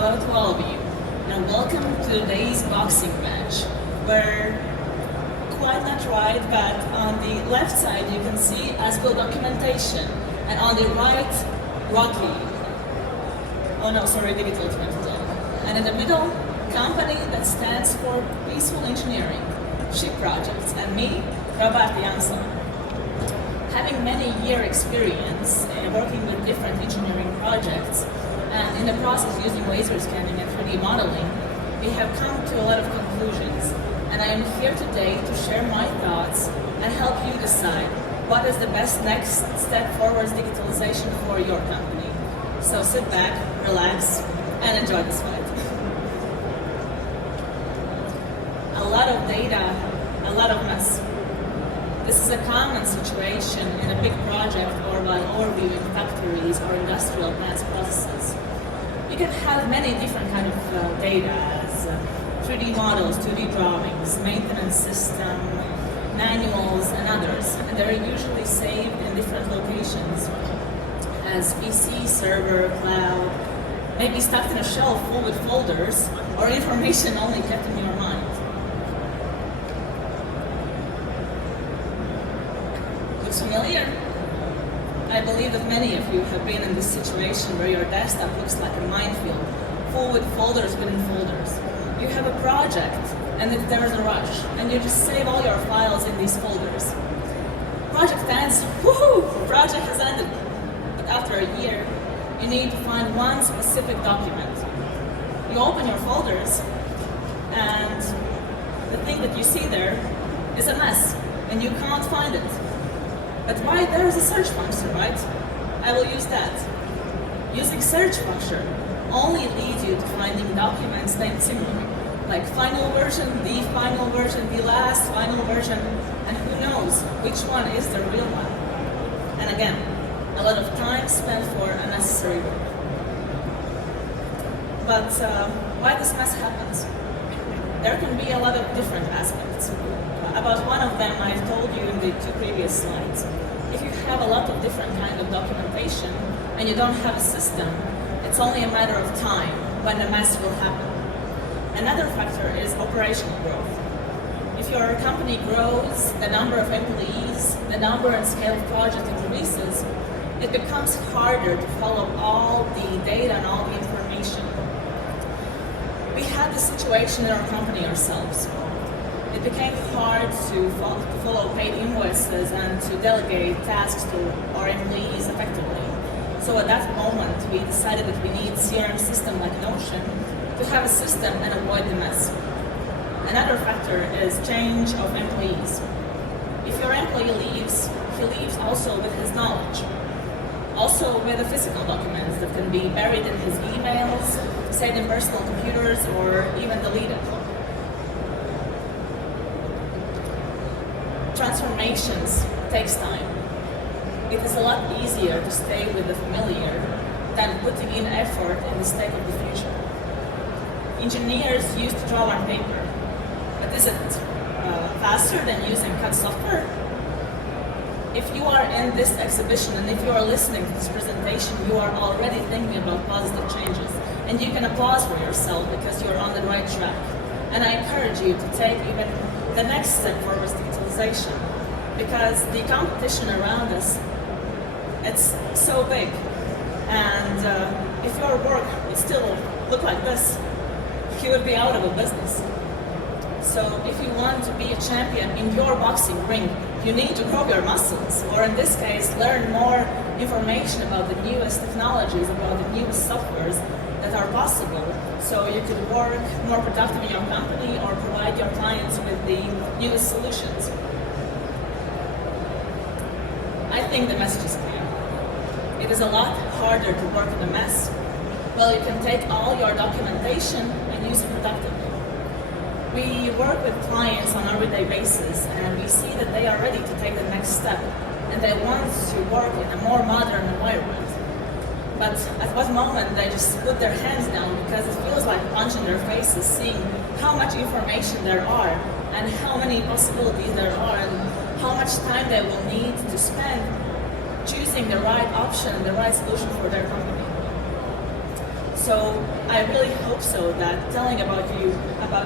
hello to all of you, and welcome to today's boxing match, where, quite not right, but on the left side you can see as-built documentation, and on the right, digital twin tool. And in the middle, company that stands for peaceful engineering, ShipProjects, and me, Roberta Jansone. Having many year experience in working with different engineering projects, and in the process using laser scanning and 3D modeling, we have come to a lot of conclusions. And I am here today to share my thoughts and help you decide what is the best next step forwards digitalization for your company. So sit back, relax, and enjoy this fight. A lot of data, a lot of mess. This is a common situation in a big project or while overviewing factories or industrial plants processes. You can have many different kinds of data as 3D models, 2D drawings, maintenance system, manuals, and others. And they're usually saved in different locations as PC, server, cloud, maybe stuck in a shelf full with folders or information only kept in your mind. Looks familiar? I believe that many of you have been in this situation where your desktop looks like a minefield, full with folders within folders. You have a project, and if there is a rush, and you just save all your files in these folders. Project ends, woohoo! Project has ended. But after a year, you need to find one specific document. You open your folders, and the thing that you see there is a mess, and you can't find it. But why? There is a search function, right? I will use that. Using search function only leads you to finding documents named similarly, like final version, the final version, the last final version, and who knows which one is the real one. And again, a lot of time spent for unnecessary work. But why this mess happens? There can be a lot of different aspects. About one of them I've told you in the two previous slides. If you have a lot of different kinds of documentation and you don't have a system, it's only a matter of time when the mess will happen. Another factor is operational growth. If your company grows, the number of employees, the number and scale of project increases, it becomes harder to follow all the data and all the information. We had this situation in our company ourselves. It became hard to follow paid invoices and to delegate tasks to our employees effectively. So at that moment, we decided that we need a CRM system like Notion to have a system and avoid the mess. Another factor is change of employees. If your employee leaves, he leaves also with his knowledge. Also with the physical documents that can be buried in his emails, saved in personal computers, or even deleted. Transformations takes time. It is a lot easier to stay with the familiar than putting in effort in the state of the future. Engineers used to draw on paper, but is it faster than using CAD software? If you are in this exhibition and if you are listening to this presentation, you are already thinking about positive changes, and you can applaud for yourself because you are on the right track. And I encourage you to take even the next step forward digitalization, because the competition around us, it's so big, and if your work would still look like this, you would be out of a business. So if you want to be a champion in your boxing ring, you need to grow your muscles, or in this case, learn more information about the newest technologies, about the newest softwares that are possible, so you could work more productive in your company or provide your clients with the newest solutions. I think the message is clear. It is a lot harder to work in a mess. Well, you can take all your documentation and use it productively. We work with clients on an everyday basis, and we see that they are ready to take the next step, and they want to work in a more modern environment. But at what moment they just put their hands down because it feels like punching their faces, seeing how much information there are and how many possibilities there are and how much time they will need to spend choosing the right option, the right solution for their company. So So I really hope so that telling about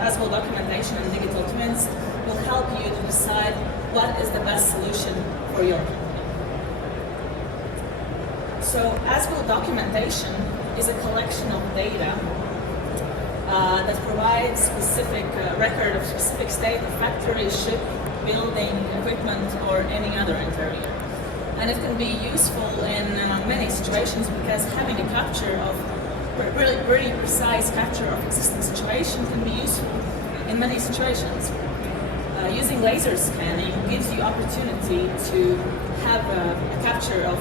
as-built documentation and digital twins will help you to decide what is the best solution for your company. So as-built documentation is a collection of data that provides specific record of specific state of factory, ship, building, equipment, or any other interior. And it can be useful in many situations because having a capture of really precise capture of existing situation can be useful in many situations. Using laser scanning gives you opportunity to have a capture of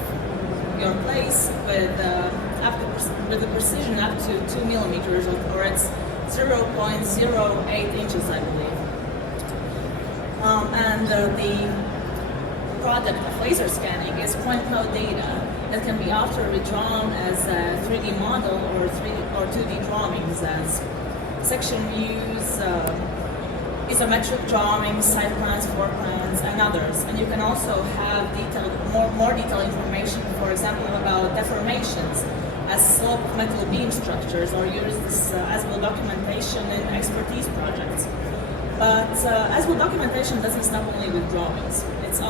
your place with the precision up to 2 millimeters, or it's 0.08 inches, I believe. And the product of laser scanning is point cloud data that can be after redrawn as a 3D model or 2D drawings as section views, isometric drawings, site plans, floor plans, and others. And you can also have more detailed information, for example, about deformations as slope metal beam structures, or use this as-built documentation in expertise projects. But as-built documentation doesn't stop only with drawings. It's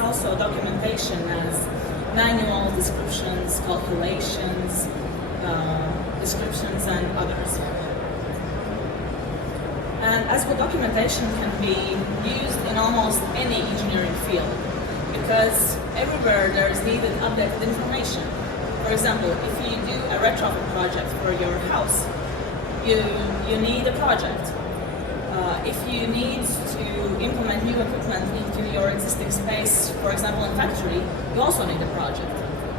also documentation as manual descriptions, calculations, descriptions, and others. And as-built documentation can be used in almost any engineering field because everywhere there is needed updated information. For example, if you do a retrofit project for your house, you need a project. If you need to implement new equipment into your existing space, for example in factory, you also need a project.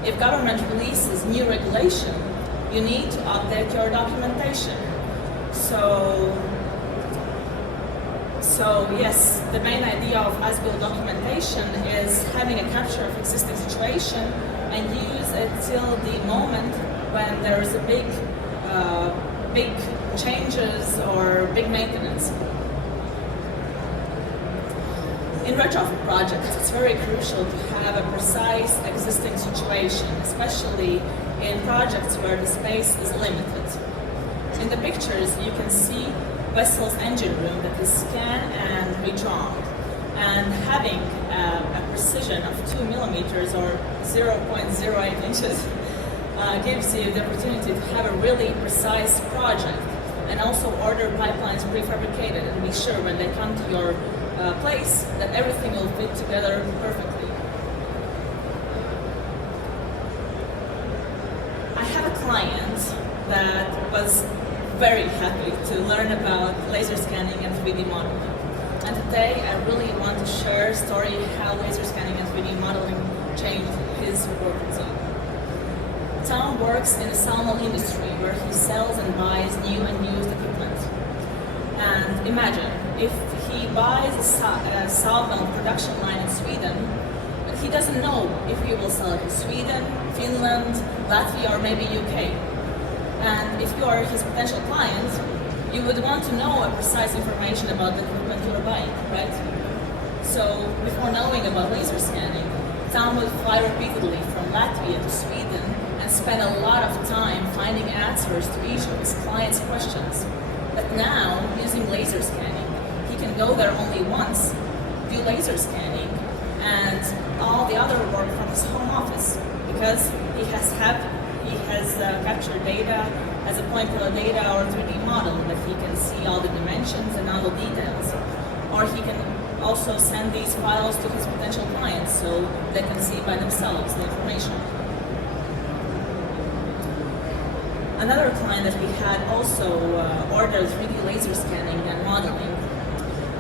If government releases new regulation, you need to update your documentation. So yes, the main idea of as-built documentation is having a capture of existing situation and use it till the moment when there is a big changes or big maintenance. In retrofit projects, it's very crucial to have a precise existing situation, especially in projects where the space is limited. In the pictures, you can see vessel's engine room that is scanned and redrawn. And having a precision of 2 millimeters or 0.08 inches gives you the opportunity to have a really precise project and also order pipelines prefabricated and be sure when they come to your place that everything will fit together perfectly. I have a client that was very happy to learn about laser scanning and 3D modeling. And today I really want to share a story how laser scanning and 3D modeling changed his work routine. Tom works in the sawmill industry where he sells and buys new and used equipment. And imagine, if he buys a sawmill production line in Sweden, but he doesn't know if he will sell it in Sweden, Finland, Latvia, or maybe UK. And if you are his potential client, you would want to know a precise information about the equipment you are buying, right? So before knowing about laser scanning, Tom would fly repeatedly from Latvia to Sweden and spend a lot of time finding answers to each of his clients' questions. But now, using laser scanning, he can go there only once, do laser scanning, and all the other work from his home office, because he has captured data as a point cloud data or 3D model that he can see all the dimensions and all the details. Or he can also send these files to his potential clients so they can see by themselves the information. Another client that we had also ordered 3D laser scanning and modeling.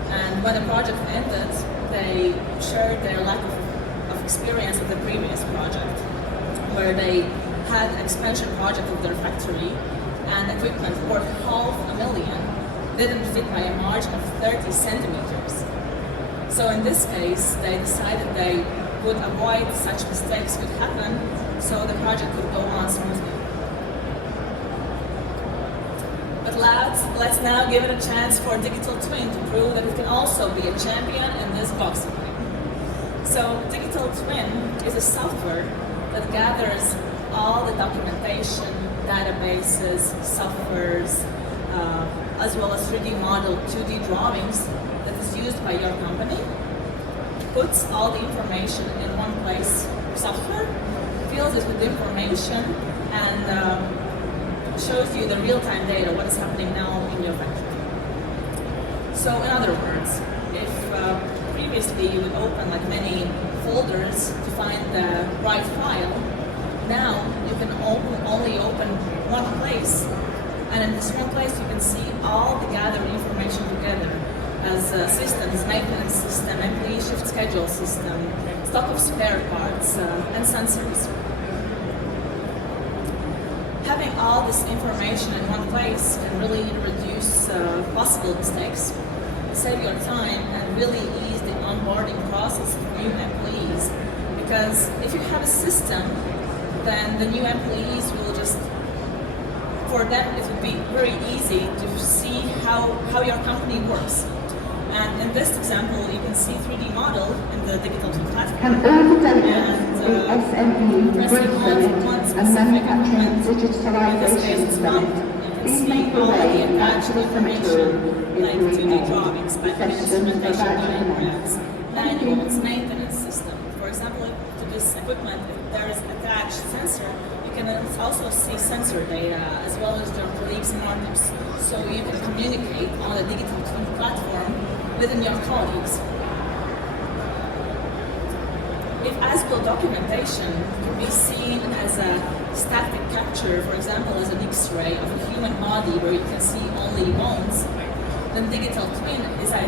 And when the project ended, they shared their lack of experience of the previous project, where they had an expansion project of their factory and equipment worth $500,000 didn't fit by a margin of 30 centimeters. So in this case, they decided they would avoid such mistakes could happen so the project could go on smoothly. But let's now give it a chance for Digital Twin to prove that it can also be a champion in this boxing ring. So Digital Twin is a software that gathers all the documentation, databases, softwares, as well as 3D model, 2D drawings that is used by your company, puts all the information in one place, software, fills it with information, and shows you the real-time data, what is happening now in your factory. So in other words, if previously you would open like many folders to find the right file, now you can only open one place, and in this one place you can see all the gathered information together as systems, maintenance system, employee shift schedule system, stock of spare parts, and sensors. Having all this information in one place can really reduce possible mistakes, save your time, and really ease the onboarding process of new employees. Because if you have a system, then the new employees will just, for them it would be very easy to see how your company works. And in this example, you can see 3D model in the digital twin platform. Can all developers the SME Bridge Summit and Manufacturing Digitalization Summit please make your way to actual information like 2D drawings, instrumentation diagrams, manuals, maintenance system. For example, to this equipment, if there is attached sensor, you can also see sensor data as well as your colleagues' markers. So you can communicate on the digital twin platform within your colleagues. If as-built documentation can be seen as a static capture, for example, as an X-ray of a human body where you can see only bones, then digital twin is a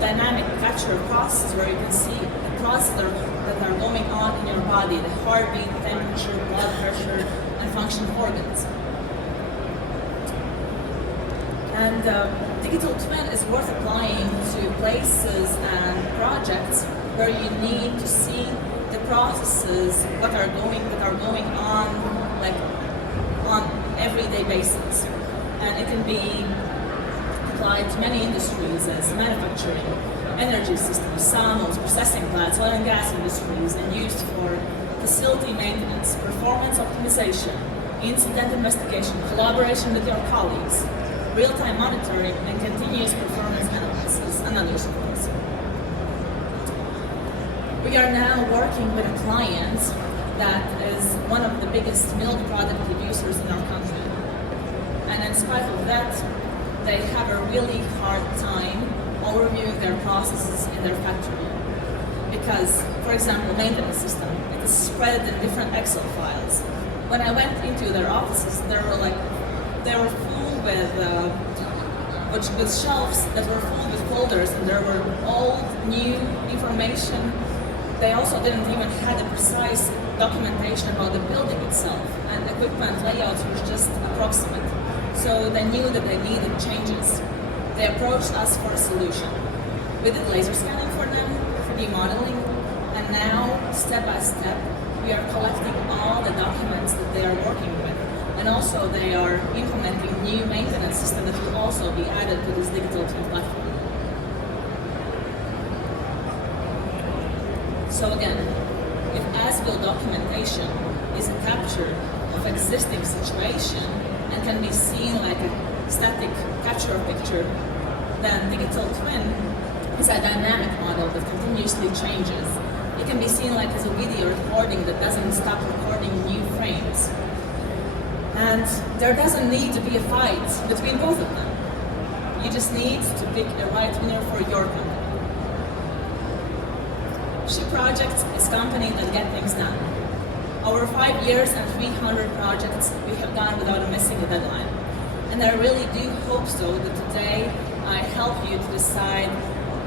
dynamic capture process where you can see the processes that are going on in your body, the heartbeat, temperature, blood pressure, and functional organs. And digital twin is worth applying to places and projects where you need to see the processes that are going on, like on everyday basis. And it can be applied to many industries as manufacturing, energy systems, sawmills, processing plants, oil and gas industries, and used for facility maintenance, performance optimization, incident investigation, collaboration with your colleagues, real-time monitoring, and continuous performance analysis, and others, of course. We are now working with a client that is one of the biggest milk product producers in our country. And in spite of that, they have a really hard time overviewing their processes in their factory. Because, for example, maintenance system, it is spread in different Excel files. When I went into their offices, they were full with shelves that were full with folders, and there were old, new information. They also didn't even have a precise documentation about the building itself, and equipment layouts were just approximate. So they knew that they needed changes. They approached us for a solution. We did laser scanning for them, 3D modeling, and now, step by step, we are collecting all the documents that they are working with. And also they are implementing new maintenance system that will also be added to this digital twin platform. So again, if as-built documentation is a capture of existing situation and can be seen like a static capture of picture, then digital twin is a dynamic model that continuously changes. It can be seen like as a video recording that doesn't stop recording new frames. And there doesn't need to be a fight between both of them. You just need to pick a right winner for your company. ShipProjects is a company that gets things done. Over 5 years and 300 projects, we have done without missing a deadline. And I really do hope so that today I help you to decide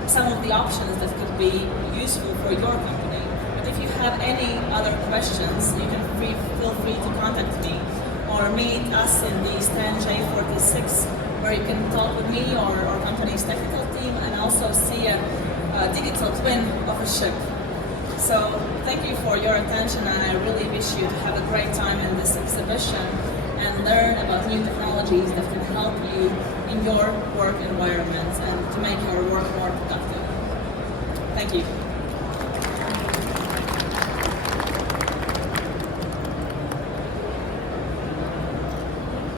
some of the options that could be useful for your company. But if you have any other questions, you can feel free to contact me or meet us in the stand J46, where you can talk with me or our company's technical team and also see a digital twin of a ship. So thank you for your attention, and I really wish you to have a great time in this exhibition and learn about new technologies that can help you in your work environment and to make your work more productive. Thank you.